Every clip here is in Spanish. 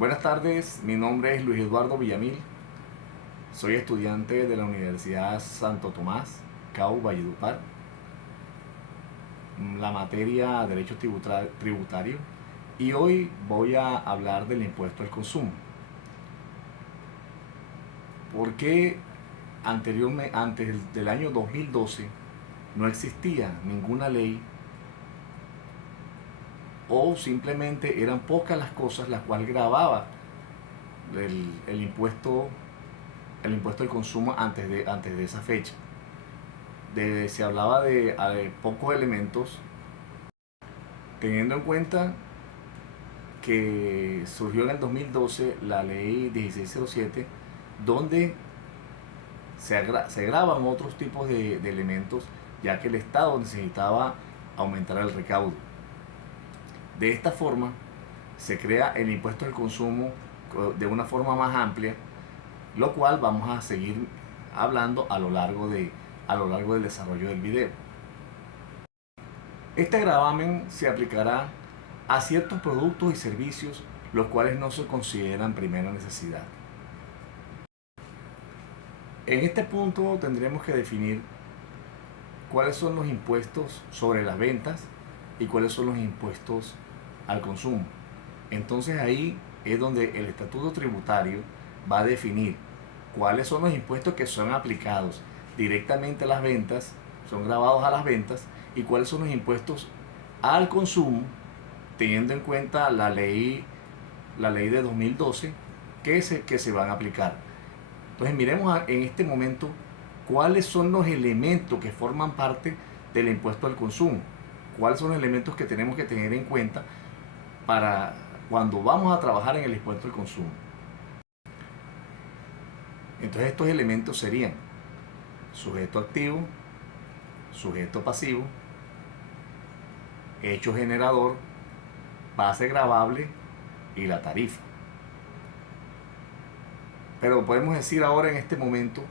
Buenas tardes, mi nombre es Luis Eduardo Villamil, soy estudiante de la Universidad Santo Tomás, CAU Valledupar, la materia Derecho Tributario, y hoy voy a hablar del impuesto al consumo. ¿Por qué antes del año 2012 no existía ninguna ley o simplemente eran pocas las cosas las cuales grababa el impuesto al consumo antes de esa fecha? Se hablaba de pocos elementos, teniendo en cuenta que surgió en el 2012 la ley 1607, donde se graban otros tipos de elementos, ya que el Estado necesitaba aumentar el recaudo. De esta forma, se crea el impuesto al consumo de una forma más amplia, lo cual vamos a seguir hablando a lo largo del desarrollo del video. Este gravamen se aplicará a ciertos productos y servicios los cuales no se consideran primera necesidad. En este punto tendremos que definir cuáles son los impuestos sobre las ventas y cuáles son los impuestos al consumo. Entonces ahí es donde el estatuto tributario va a definir cuáles son los impuestos que son aplicados directamente a las ventas, son grabados a las ventas, y cuáles son los impuestos al consumo, teniendo en cuenta la ley de 2012 que se van a aplicar. Entonces miremos en este momento cuáles son los elementos que forman parte del impuesto al consumo, cuáles son los elementos que tenemos que tener en cuenta para cuando vamos a trabajar en el impuesto al consumo. Entonces estos elementos serían sujeto activo, sujeto pasivo, hecho generador, base gravable y la tarifa. Pero podemos decir ahora en este momento,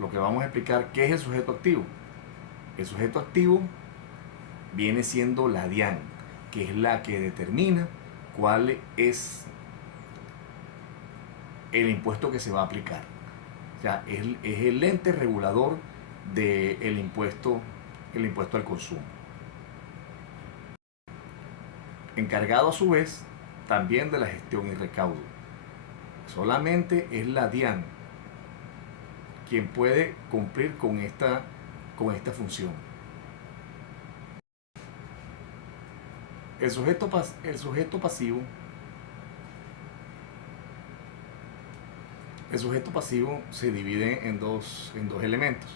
lo que vamos a explicar, ¿qué es el sujeto activo? El sujeto activo viene siendo la DIAN, que es la que determina cuál es el impuesto que se va a aplicar. O sea, es el ente regulador del impuesto al consumo. Encargado a su vez también de la gestión y recaudo. Solamente es la DIAN quien puede cumplir con esta función. El sujeto pasivo se divide en dos elementos: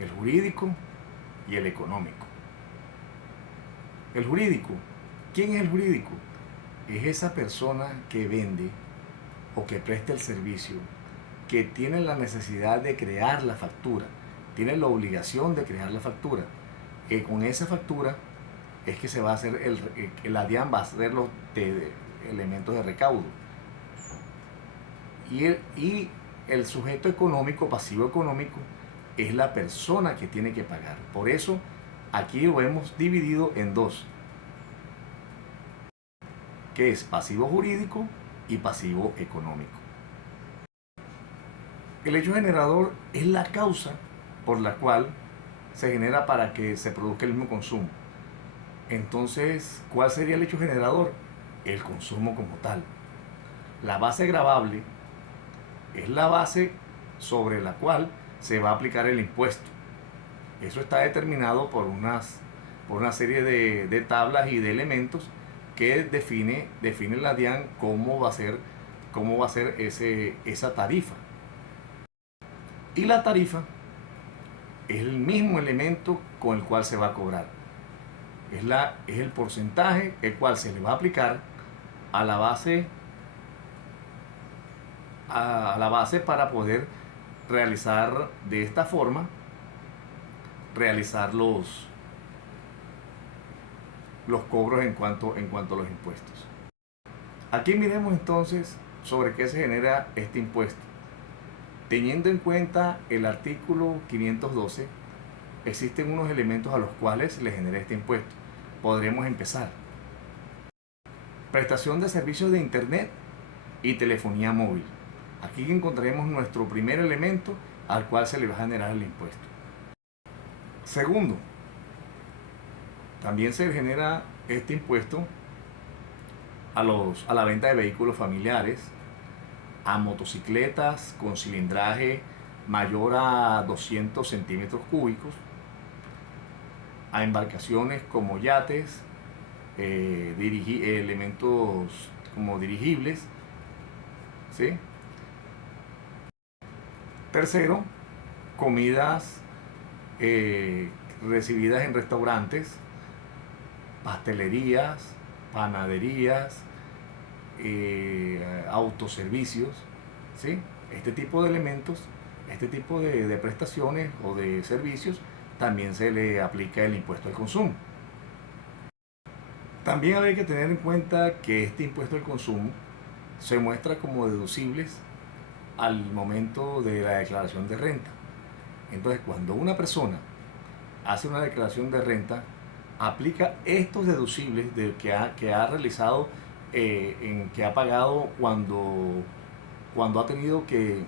el jurídico y el económico. El jurídico, ¿quién es el jurídico? Es esa persona que vende o que presta el servicio, que tiene la necesidad de crear la factura, tiene la obligación de crear la factura. Con esa factura es que se va a hacer la DIAN va a hacer los elementos de recaudo. Y el sujeto económico, pasivo económico, es la persona que tiene que pagar. Por eso aquí lo hemos dividido en dos, que es pasivo jurídico y pasivo económico. El hecho generador es la causa por la cual se genera para que se produzca el mismo consumo. Entonces, ¿cuál sería el hecho generador? El consumo como tal. La base gravable es la base sobre la cual se va a aplicar el impuesto. Eso está determinado por una serie de tablas y de elementos que define la DIAN cómo va a ser esa tarifa. Y la tarifa es el mismo elemento con el cual se va a cobrar. Es el porcentaje el cual se le va a aplicar a la base para poder realizar de esta forma los cobros en cuanto a los impuestos. Aquí miremos entonces sobre qué se genera este impuesto. Teniendo en cuenta el artículo 512, existen unos elementos a los cuales se le genera este impuesto. Podremos empezar. Prestación de servicios de internet y telefonía móvil. Aquí encontraremos nuestro primer elemento al cual se le va a generar el impuesto. Segundo, también se genera este impuesto a la venta de vehículos familiares, a motocicletas con cilindraje mayor a 200 centímetros cúbicos, a embarcaciones como yates, elementos como dirigibles, ¿sí? Tercero, comidas recibidas en restaurantes, pastelerías, panaderías, autoservicios, ¿sí? Este tipo de elementos, este tipo de prestaciones o de servicios, también se le aplica el impuesto al consumo. También hay que tener en cuenta que este impuesto al consumo se muestra como deducibles al momento de la declaración de renta. Entonces, cuando una persona hace una declaración de renta, aplica estos deducibles que ha realizado, que ha pagado cuando ha tenido que,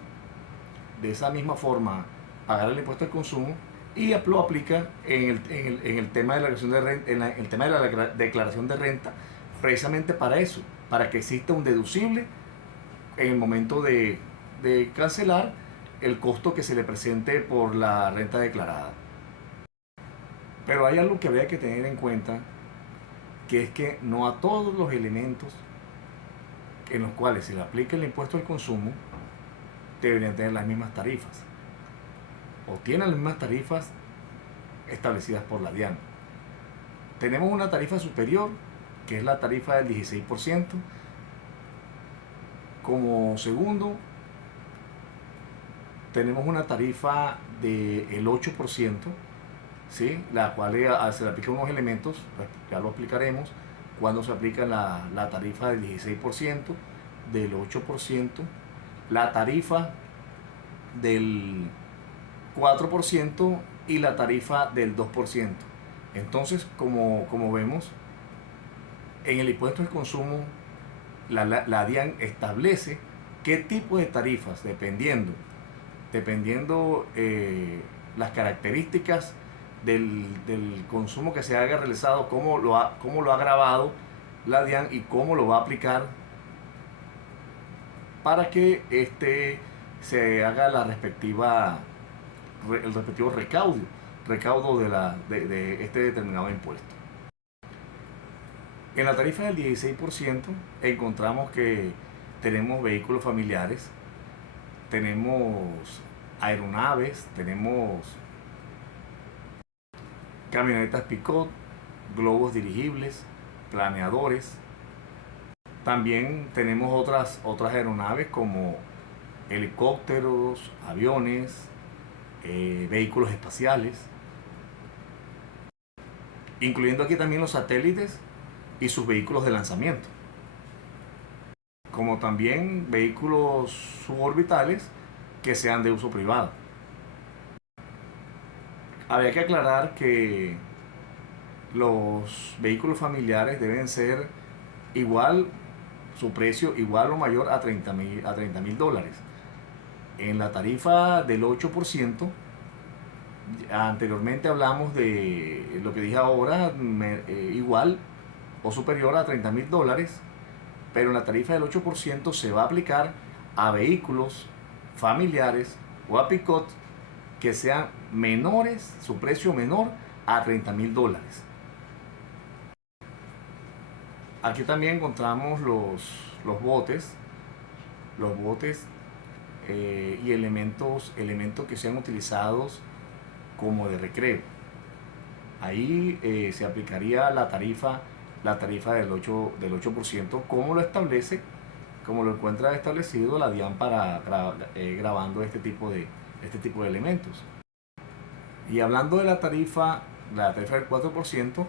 de esa misma forma, pagar el impuesto al consumo, y lo aplica en el tema de la declaración de renta, el tema de la declaración de renta, precisamente para eso, para que exista un deducible en el momento de cancelar el costo que se le presente por la renta declarada. Pero hay algo que habría que tener en cuenta, que es que no a todos los elementos en los cuales se le aplica el impuesto al consumo deberían tener las mismas tarifas, o tienen las mismas tarifas establecidas por la DIAN. Tenemos una tarifa superior, que es la tarifa del 16%. Como segundo, tenemos una tarifa del 8%, ¿sí? La cual se le aplican unos elementos, pues ya lo explicaremos, cuando se aplica la tarifa del 16%, del 8%, la tarifa del 4% y la tarifa del 2%. Entonces, como vemos, en el impuesto al consumo, la DIAN establece qué tipo de tarifas, dependiendo las características del consumo que se haya realizado, cómo lo ha grabado la DIAN y cómo lo va a aplicar para que se haga el respectivo recaudo de este determinado impuesto. En la tarifa del 16% encontramos que tenemos vehículos familiares, tenemos aeronaves, tenemos camionetas pick-up, globos dirigibles, planeadores. También tenemos otras aeronaves como helicópteros, aviones, vehículos espaciales, incluyendo aquí también los satélites y sus vehículos de lanzamiento, como también vehículos suborbitales que sean de uso privado. Habría que aclarar que los vehículos familiares deben ser igual, su precio igual o mayor a 30.000 dólares. En la tarifa del 8%, anteriormente hablamos de lo que dije ahora, igual o superior a 30.000 dólares, pero en la tarifa del 8% se va a aplicar a vehículos familiares o a pick-up que sean menores, su precio menor a 30.000 dólares. Aquí también encontramos los botes y elementos que sean utilizados como de recreo. Ahí se aplicaría la tarifa del 8%, como lo encuentra establecido la DIAN para grabando este tipo de elementos. Y hablando de la tarifa del 4%,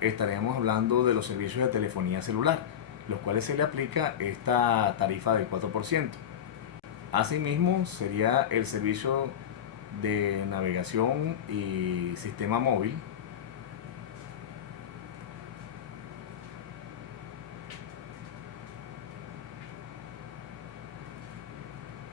estaremos hablando de los servicios de telefonía celular, los cuales se le aplica esta tarifa del 4%. Asimismo, sería el servicio de navegación y sistema móvil,